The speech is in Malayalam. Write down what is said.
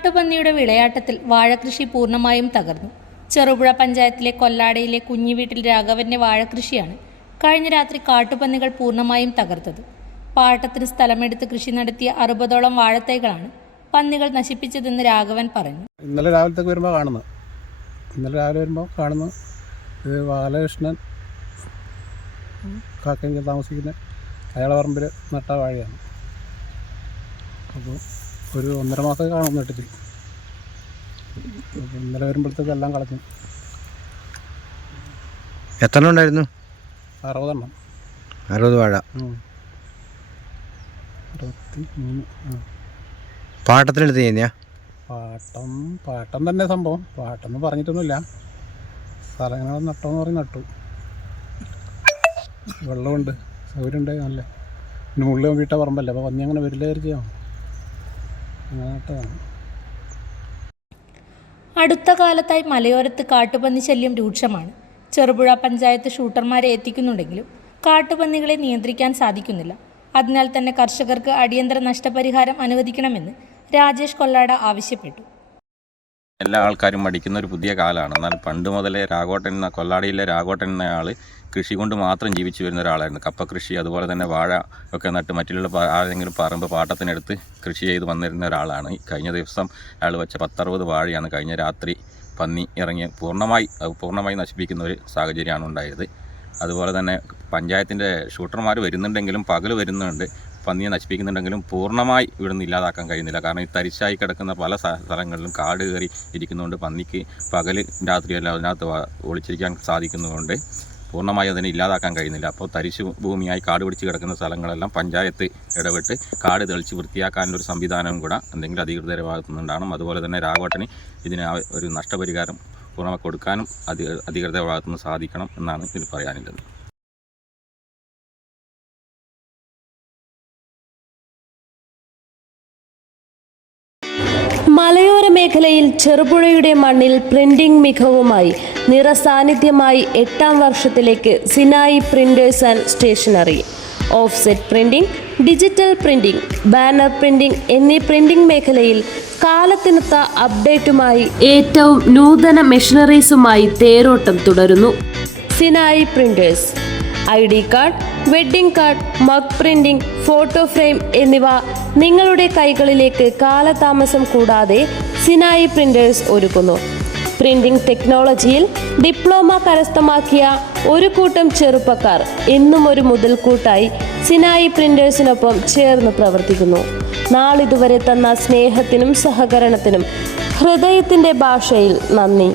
കാട്ടുപന്നിയുടെ വിളയാട്ടത്തിൽ വാഴകൃഷി പൂർണ്ണമായും തകർന്നു. ചെറുപുഴ പഞ്ചായത്തിലെ കൊല്ലാടയിലെ കുഞ്ഞിവീട്ടിൽ രാഘവന്റെ വാഴകൃഷിയാണ് കഴിഞ്ഞ രാത്രി കാട്ടുപന്നികൾ പൂർണ്ണമായും തകർത്തത്. പാട്ടത്തിന് സ്ഥലമെടുത്ത് കൃഷി നടത്തിയ 60ഓളം വാഴത്തൈകളാണ് പന്നികൾ നശിപ്പിച്ചതെന്ന് രാഘവൻ പറഞ്ഞു. ഇന്നലെ രാവിലെ വരുമ്പോൾ കാണുന്നു ഇത് ബാലകൃഷ്ണൻ കാക്കഞ്ചൽ താമസിക്കുന്ന അയാളെ പറമ്പിൽ നട്ട വാഴയാണ്. അപ്പോൾ ഒരു 1.5 മാസം കാണും നട്ടിട്ട്. ഇന്നലെ വരുമ്പോഴത്തേക്ക് എല്ലാം കളഞ്ഞു. എത്ര ഉണ്ടായിരുന്നു? 60 എണ്ണം. 60 വാഴ. 63. പാട്ടത്തിനെടുത്ത് ചെയ്യുന്ന പാട്ടം തന്നെ സംഭവം. പാട്ടെന്ന് പറഞ്ഞിട്ടൊന്നുമില്ല. സ്ഥലങ്ങൾ നട്ടോന്ന് പറഞ്ഞ് നട്ടു. വെള്ളമുണ്ട്, സൗകര്യമുണ്ട്, നല്ല പിന്നെ മുകളിൽ വീട്ട പറമ്പല്ലേ, അപ്പോൾ പന്നി അങ്ങനെ വരില്ലായിരിക്കും. അങ്ങനെ നട്ടതാണ്. അടുത്ത കാലത്തായി മലയോരത്ത് കാട്ടുപന്നി ശല്യം രൂക്ഷമാണ്. ചെറുപുഴ പഞ്ചായത്ത് ഷൂട്ടർമാരെ എത്തിക്കുന്നുണ്ടെങ്കിലും കാട്ടുപന്നികളെ നിയന്ത്രിക്കാൻ സാധിക്കുന്നില്ല. അതിനാൽ തന്നെ കർഷകർക്ക് അടിയന്തര നഷ്ടപരിഹാരം അനുവദിക്കണമെന്ന് രാജേഷ് കൊല്ലാട ആവശ്യപ്പെട്ടു. എല്ലാ ആൾക്കാരും മടിക്കുന്ന ഒരു പുതിയ കാലമാണ്. എന്നാൽ പണ്ട് മുതലേ കൊല്ലാടിയിലെ രാഘോട്ടൻ എന്നയാൾ കൃഷി കൊണ്ട് മാത്രം ജീവിച്ചു വരുന്ന ഒരാളായിരുന്നു. കപ്പ കൃഷി, അതുപോലെ തന്നെ വാഴ ഒക്കെ നട്ട് മറ്റുള്ള ആരെങ്കിലും പറമ്പ് പാട്ടത്തിനെടുത്ത് കൃഷി ചെയ്ത് വന്നിരുന്ന ഒരാളാണ്. കഴിഞ്ഞ ദിവസം അയാൾ വെച്ച 10-60 വാഴയാണ് കഴിഞ്ഞ രാത്രി പന്നി ഇറങ്ങി പൂർണ്ണമായി നശിപ്പിക്കുന്ന ഒരു സാഹചര്യമാണ് ഉണ്ടായത്. അതുപോലെ തന്നെ പഞ്ചായത്തിൻ്റെ ഷൂട്ടർമാർ വരുന്നുണ്ടെങ്കിലും പകൽ വരുന്നുണ്ട്, പന്നിയെ നശിപ്പിക്കുന്നുണ്ടെങ്കിലും പൂർണ്ണമായി ഇവിടുന്ന് ഇല്ലാതാക്കാൻ കഴിയുന്നില്ല. കാരണം ഈ തരിശായി കിടക്കുന്ന പല സ്ഥലങ്ങളിലും കാട് കയറി ഇരിക്കുന്നതുകൊണ്ട് പന്നിക്ക് പകൽ രാത്രിയെല്ലാം അതിനകത്ത് ഒളിച്ചിരിക്കാൻ സാധിക്കുന്നതുകൊണ്ട് പൂർണ്ണമായി അതിനെ ഇല്ലാതാക്കാൻ കഴിയുന്നില്ല. അപ്പോൾ തരിശ് ഭൂമിയായി കാട് പിടിച്ച് കിടക്കുന്ന സ്ഥലങ്ങളെല്ലാം പഞ്ചായത്ത് ഇടപെട്ട് കാട് തെളിച്ച് വൃത്തിയാക്കാനൊരു സംവിധാനം കൂടെ എന്തെങ്കിലും അധികൃതരുടെ ഭാഗത്തുനിന്നുണ്ടാകണം. അതുപോലെ തന്നെ രാഘവട്ടന് ഇതിന് ഒരു നഷ്ടപരിഹാരം പൂർണ്ണമായി കൊടുക്കാനും അധികൃതരുടെ ഭാഗത്തുനിന്ന് സാധിക്കണം എന്നാണ് ഇതിൽ പറയാനുള്ളത്. മലയോര മേഖലയിൽ ചെറുപുഴയുടെ മണ്ണിൽ പ്രിന്റിംഗ് മികവുമായി നിറസാന്നിധ്യമായി 8ാം വർഷത്തിലേക്ക് Sinai printers and stationery. Offset printing, digital printing, banner printing എന്നീ പ്രിന്റിംഗ് മേഖലയിൽ കാലത്തിനൊത്ത അപ്ഡേറ്റുമായി ഏറ്റവും നൂതന മെഷീനറീസുമായി തേരോട്ടം തുടരുന്നു. Sinai printers ID card, wedding card, mug printing, photo frame എന്നിവ നിങ്ങളുടെ കൈകളിലേക്ക് കാലതാമസം കൂടാതെ സിനായി പ്രിന്റേഴ്സ് ഒരുക്കുന്നു. പ്രിന്റിംഗ് ടെക്നോളജിയിൽ ഡിപ്ലോമ കരസ്ഥമാക്കിയ ഒരു കൂട്ടം ചെറുപ്പക്കാർ എന്നും ഒരു മുതൽക്കൂട്ടായി സിനായി പ്രിന്റേഴ്സിനൊപ്പം ചേർന്ന് പ്രവർത്തിക്കുന്നു. നാളിതുവരെ തന്ന സ്നേഹത്തിനും സഹകരണത്തിനും ഹൃദയത്തിൻ്റെ ഭാഷയിൽ നന്ദി.